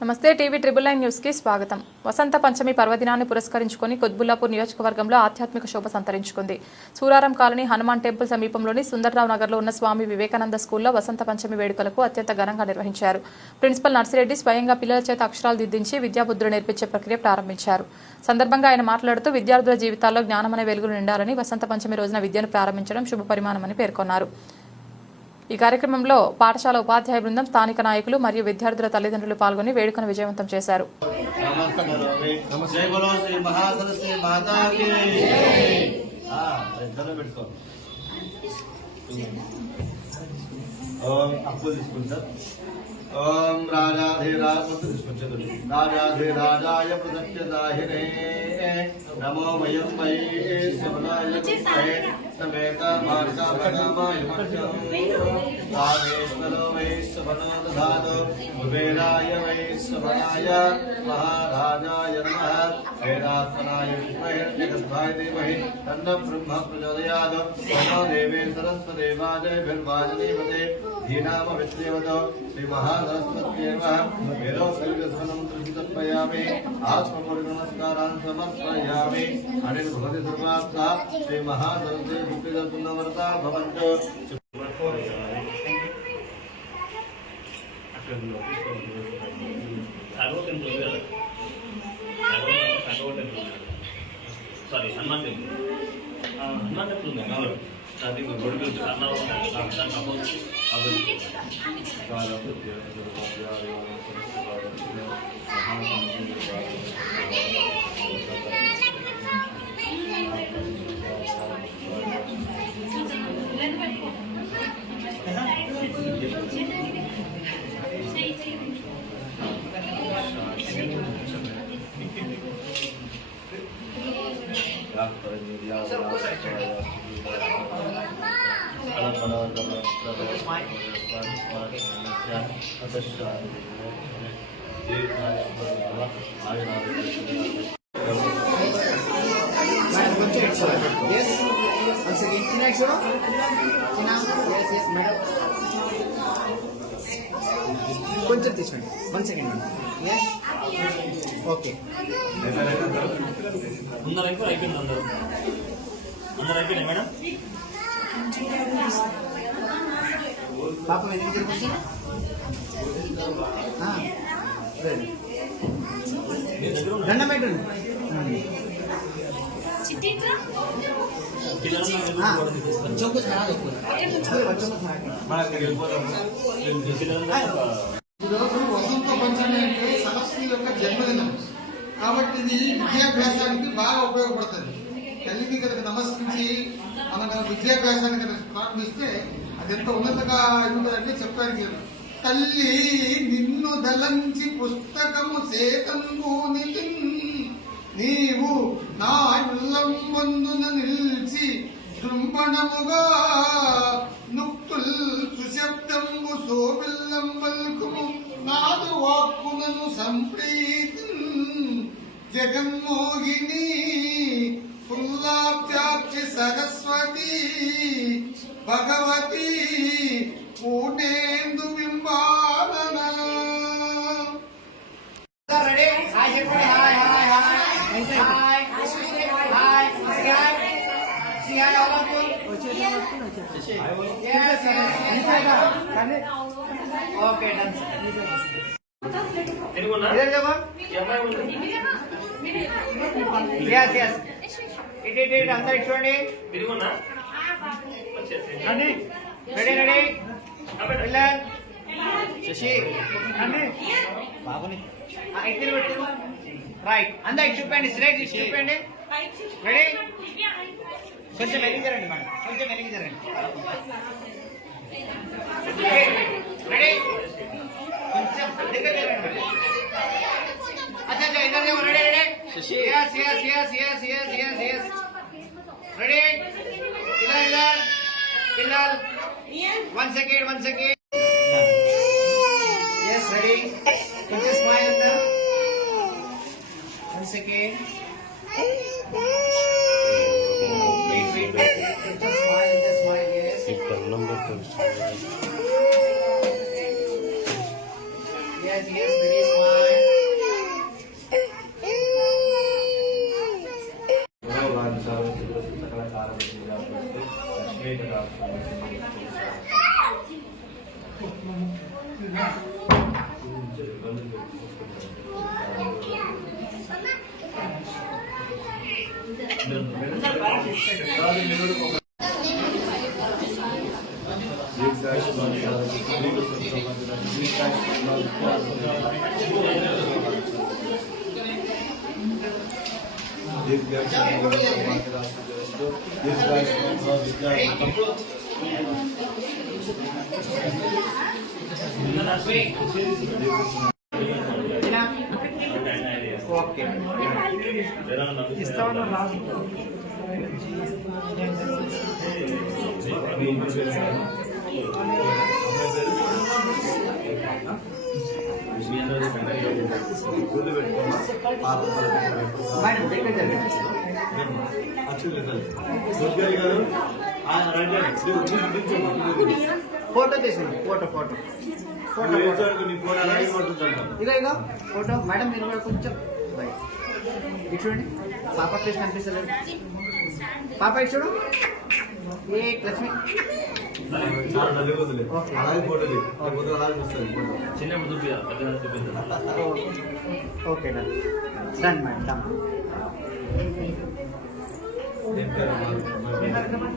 నమస్తే TV ట్రిబుల్9 news కి స్వాగతం. వసంత పంచమి పర్వదినాన్ని పురస్కరించుకొని కొత్బుల్లాపూర్ నియోజకవర్గంలో ఆధ్యాత్మిక శోభ సంతరించుకుంది. సూరారం కాలనీ హనుమాన్ టెంపుల్ సమీపంలోని సుందర్రావు నగర్లో ఉన్న స్వామి వివేకానంద స్కూల్లో వసంత పంచమి వేడుకలకు అత్యంత ఘనంగా నిర్వహించారు. ప్రిన్సిపల్ నర్సిరెడ్డి స్వయంగా పిల్లల చేత అక్షరాలు దిద్దించి విద్యాబుద్ధులు నేర్పించే ప్రక్రియ ప్రారంభించారు. సందర్భంగా ఆయన మాట్లాడుతూ విద్యార్థుల జీవితాల్లో జ్ఞానమనే వెలుగులు నిండాలని వసంత పంచమి రోజున విద్యను ప్రారంభించడం శుభపరిమాణమని పేర్కొన్నారు. ఈ కార్యక్రమంలో పాఠశాల ఉపాధ్యాయ బృందం, స్థానిక నాయకులు మరియు విద్యార్థుల తల్లిదండ్రులు పాల్గొని వేడుకను విజయవంతం చేశారు. ओम राजाधिराजाय प्रदक्षदाहिने नमो वयं मयि स्वनाय समेत मार्गाभगामाय रामेश्वरो वै स्वनो दधातु कुबेराय वै स्वनाय महाराजाय नमः वेदात्मनाय विद्महे जगद्धाय धीमहि तन्नो ब्रह्म प्रचोदयात् नमो देवे सरस्वदेवाय भिर्वाजनीवते धीनाम विद्यवतो श्री महासरस्वती वेदो सर्वसमन्त्रपयामि आत्मपूर्ण नमस्कारान् समर्पयामि अनिल भवति सर्वात्मा श्री महासरस्वती भक्तिदत्तनवर्ता भवन्तु sorry हनुमान टेंपल शादी को रोड पे करना होगा కొంచెం తీసుకోండి. 1 సెకండ్. yes ఓకే అందరూ అయిపోయింది. అందరూ అయిపోయినాయి మేడం. పాపం ఎందుకు తిరుగుతుంది? దండం పెట్టండి. ఈరోజు వసంత పంచమి అంటే సరస్వతి యొక్క జన్మదినం కాబట్టి ఇది విద్యాభ్యాసానికి బాగా ఉపయోగపడుతుంది. తల్లిని కనుక నమస్కరించి మనం కనుక విద్యాభ్యాసాన్ని కనుక ప్రారంభిస్తే అది ఎంత ఉన్నతంగా ఉంటుందంటే చెప్పడానికి లేదు. తల్లి నిన్ను దలంచి పుస్తకము సేతంబు నీవు నా ఉల్లం వందున నిల్చి శృంభణముగా నుక్తుల్ సుశబ్దంబు సోబిల్లం పల్కుము నాదు వాక్కునను సంప్రీతి జగన్మోహిని పుల్లాబ్జాక్షి సరస్వతి భగవతి పూటేందు బింబాలన. రెడీ? హాయ్ చెప్పండి. Hi hi hi hi hi hi all of you. Okay done. yes yes it అందరూ చూడండి. రెడీ రెడీ వెళ్ళాలి. శశి బాబుని ఇక్కడ పెట్టు. రైట్ అందరూ ఇటు చూపండి. స్ట్రైట్ ఇటు చూపండి. రెడీ? కొంచెం వెలిగి జరండి మేడం. కొంచెం వెలిగి జరండి. రెడీ? కొంచెం దగ్గర జరండి మేడం. अच्छा इधर देखो. Ready ready yes yes yes yes yes yes yes ready. इधर इधर फिलहाल 1 सेकंड यस रेडी. కొంచెం స్మైల్ ना 1 second just smile yes yes ready smile. Okay ఇస్తాను గుర్తు పెట్టుకోమా పాప మేడం దగ్గర జరగండి. ఫోటో తీసుకోండి ఫోటో ఫోటో ఫోటో ఇగో ఇగో ఫోటో మేడం మీరు కూడా కొంచెం బయట ఇటు చూడండి పాప ప్లేస్ కనిపిస్తలేదు పాప ఇటు చూడు ఏ లక్ష్మి అలాగే ఫోటో అలాగే చూస్తుంది ఫోటో చిన్న ముందు పెద్ద okay done done madam done ఏం పేరు అమ్మా?